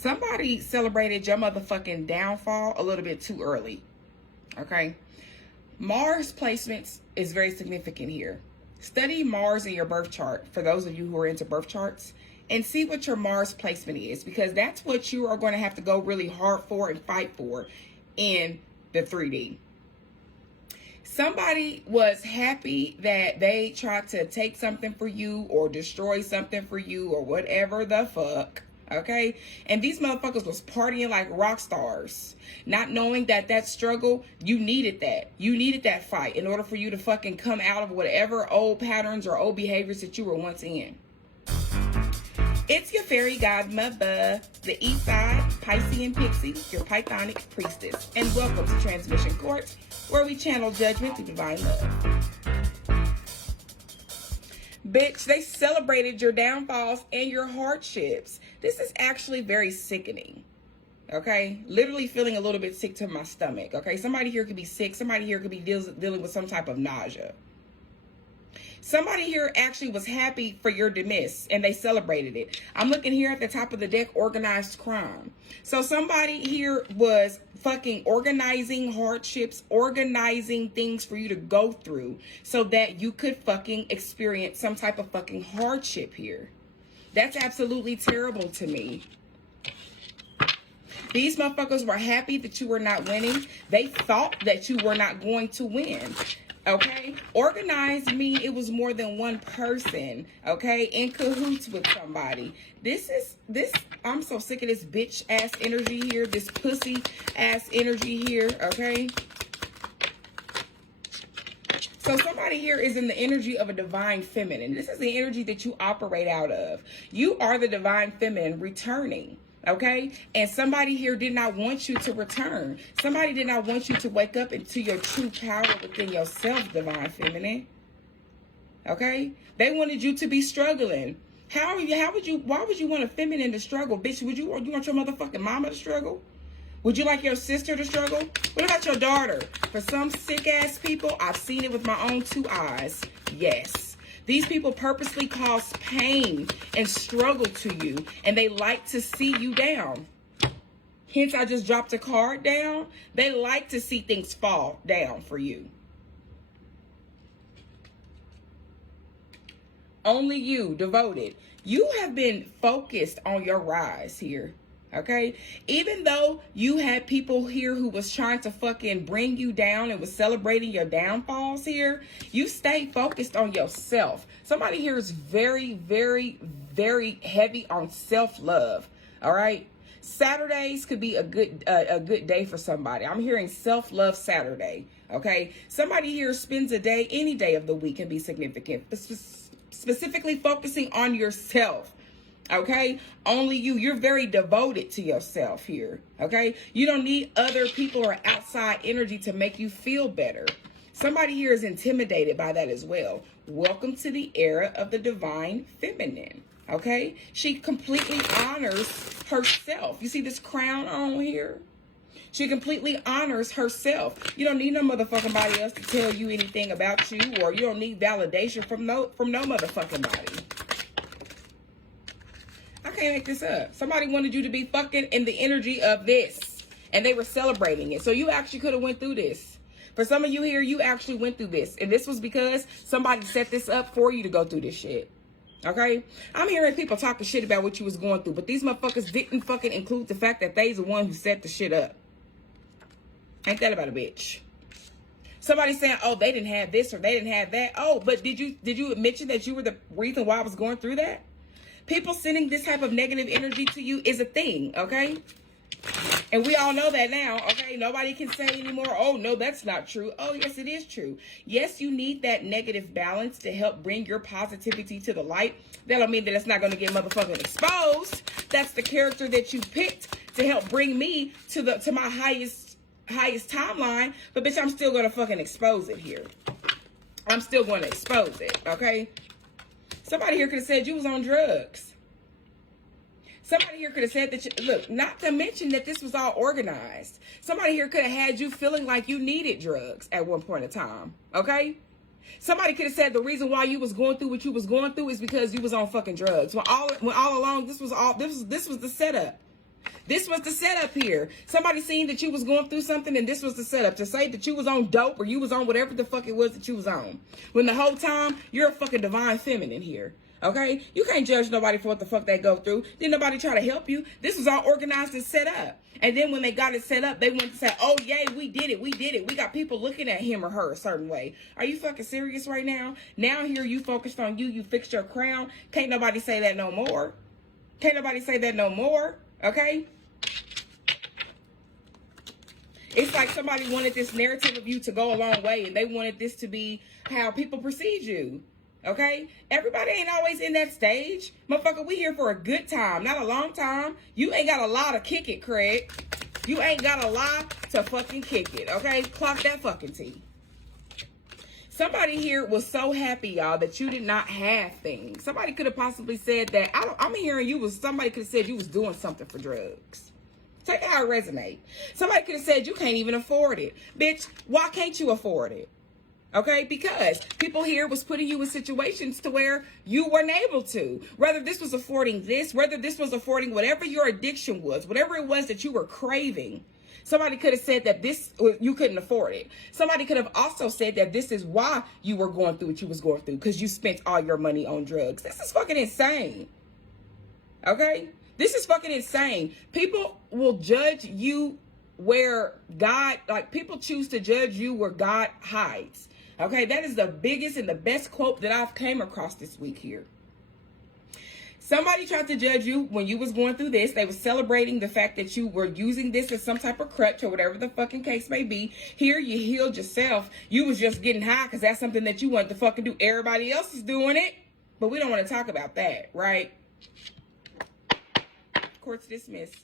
Somebody celebrated your motherfucking downfall a little bit too early. Okay? Mars placements is very significant here. Study Mars in your birth chart, for those of you who are into birth charts, and see what your Mars placement is, because that's what you are going to have to go really hard for and fight for in the 3D. Somebody was happy that they tried to take something for you or destroy something for you or whatever the fuck. Okay? And these motherfuckers was partying like rock stars, not knowing that that struggle, you needed that. You needed that fight in order for you to fucking come out of whatever old patterns or old behaviors that you were once in. It's your fairy godmother, the Eastside Piscean Pixie, your Pythonic priestess. And welcome to Transmission Court, where we channel judgment through divine love. Bitch, they celebrated your downfalls and your hardships. This is actually very sickening. Okay? Literally feeling a little bit sick to my stomach. Okay? Somebody here could be sick. Somebody here could be dealing with some type of nausea. Somebody here actually was happy for your demise and they celebrated it. I'm looking here at the top of the deck, organized crime. So somebody here was fucking organizing hardships, organizing things for you to go through so that you could fucking experience some type of fucking hardship here. That's absolutely terrible to me. These motherfuckers were happy that you were not winning. They thought that you were not going to win. Okay, organized mean it was more than one person, okay, in cahoots with somebody. I'm so sick of this bitch ass energy here, this pussy ass energy here, okay? So somebody here is in the energy of a divine feminine. This is the energy that you operate out of. You are the divine feminine returning. Okay, and somebody here did not want you to return. Somebody did not want you to wake up into your true power within yourself, divine feminine. Okay, they wanted you to be struggling. Why would you want a feminine to struggle, bitch? Would you want your motherfucking mama to struggle? Would you like your sister to struggle? What about your daughter? For some sick ass people, I've seen it with my own two eyes. Yes. These people purposely cause pain and struggle to you, and they like to see you down. Hence, I just dropped a card down. They like to see things fall down for you. Only you, devoted. You have been focused on your rise here. Okay, even though you had people here who was trying to fucking bring you down and was celebrating your downfalls here, you stayed focused on yourself. Somebody here is very, very, very heavy on self-love. All right, Saturdays could be a good day for somebody. I'm hearing self-love Saturday. Okay, somebody here spends a day, any day of the week can be significant, specifically focusing on yourself. Okay, only you're very devoted to yourself here. Okay, you don't need other people or outside energy to make you feel better. Somebody here is intimidated by that as well. Welcome to the era of the divine feminine. Okay, she completely honors herself. You see this crown on here? She completely honors herself. You don't need no motherfucking body else to tell you anything about you, or you don't need validation from no motherfucking body. I can't make this up. Somebody wanted you to be fucking in the energy of this, and they were celebrating it. So you actually could have went through this. For some of you here, you actually went through this, and this was because somebody set this up for you to go through this shit. Okay, I'm hearing people talking shit about what you was going through, but these motherfuckers didn't fucking include the fact that they's the one who set the shit up. Ain't that about a bitch? Somebody saying, oh, they didn't have this or they didn't have that. Oh, but did you mention that you were the reason why I was going through that? People sending this type of negative energy to you is a thing, okay? And we all know that now, okay? Nobody can say anymore, oh, no, that's not true. Oh, yes, it is true. Yes, you need that negative balance to help bring your positivity to the light. That don't mean that it's not going to get motherfucking exposed. That's the character that you picked to help bring me to my highest timeline. But, bitch, I'm still going to fucking expose it here. I'm still going to expose it, okay? Somebody here could have said you was on drugs. Somebody here could have said that, look, not to mention that this was all organized. Somebody here could have had you feeling like you needed drugs at one point in time, okay? Somebody could have said the reason why you was going through what you was going through is because you was on fucking drugs. When all along, this was the setup. This was the setup here. Somebody seen that you was going through something, and this was the setup to say that you was on dope or you was on whatever the fuck it was that you was on. When the whole time, you're a fucking divine feminine here. Okay? You can't judge nobody for what the fuck they go through. Didn't nobody try to help you. This was all organized and set up. And then when they got it set up, they went to say, oh, yay, we did it. We did it. We got people looking at him or her a certain way. Are you fucking serious right now? Now here you focused on you. You fixed your crown. Can't nobody say that no more. Can't nobody say that no more. Okay? It's like somebody wanted this narrative of you to go a long way, and they wanted this to be how people perceive you. Okay? Everybody ain't always in that stage. Motherfucker, we here for a good time, not a long time. You ain't got a lot to kick it, Craig. You ain't got a lot to fucking kick it, okay? Clock that fucking T. Somebody here was so happy, y'all, that you did not have things. Somebody could have possibly said that. I'm hearing you was, somebody could have said you was doing something for drugs. Take how it resonates. Somebody could have said you can't even afford it. Bitch, why can't you afford it? Okay, because people here was putting you in situations to where you weren't able to. Whether this was affording this, whether this was affording whatever your addiction was, whatever it was that you were craving. Somebody could have said that this, you couldn't afford it. Somebody could have also said that this is why you were going through what you was going through, because you spent all your money on drugs. This is fucking insane. Okay? This is fucking insane. People will judge you where God, like people choose to judge you where God hides. Okay, that is the biggest and the best quote that I've came across this week here. Somebody tried to judge you when you was going through this. They were celebrating the fact that you were using this as some type of crutch or whatever the fucking case may be. Here, you healed yourself. You was just getting high because that's something that you wanted to fucking do. Everybody else is doing it, but we don't want to talk about that, right? Court's dismissed.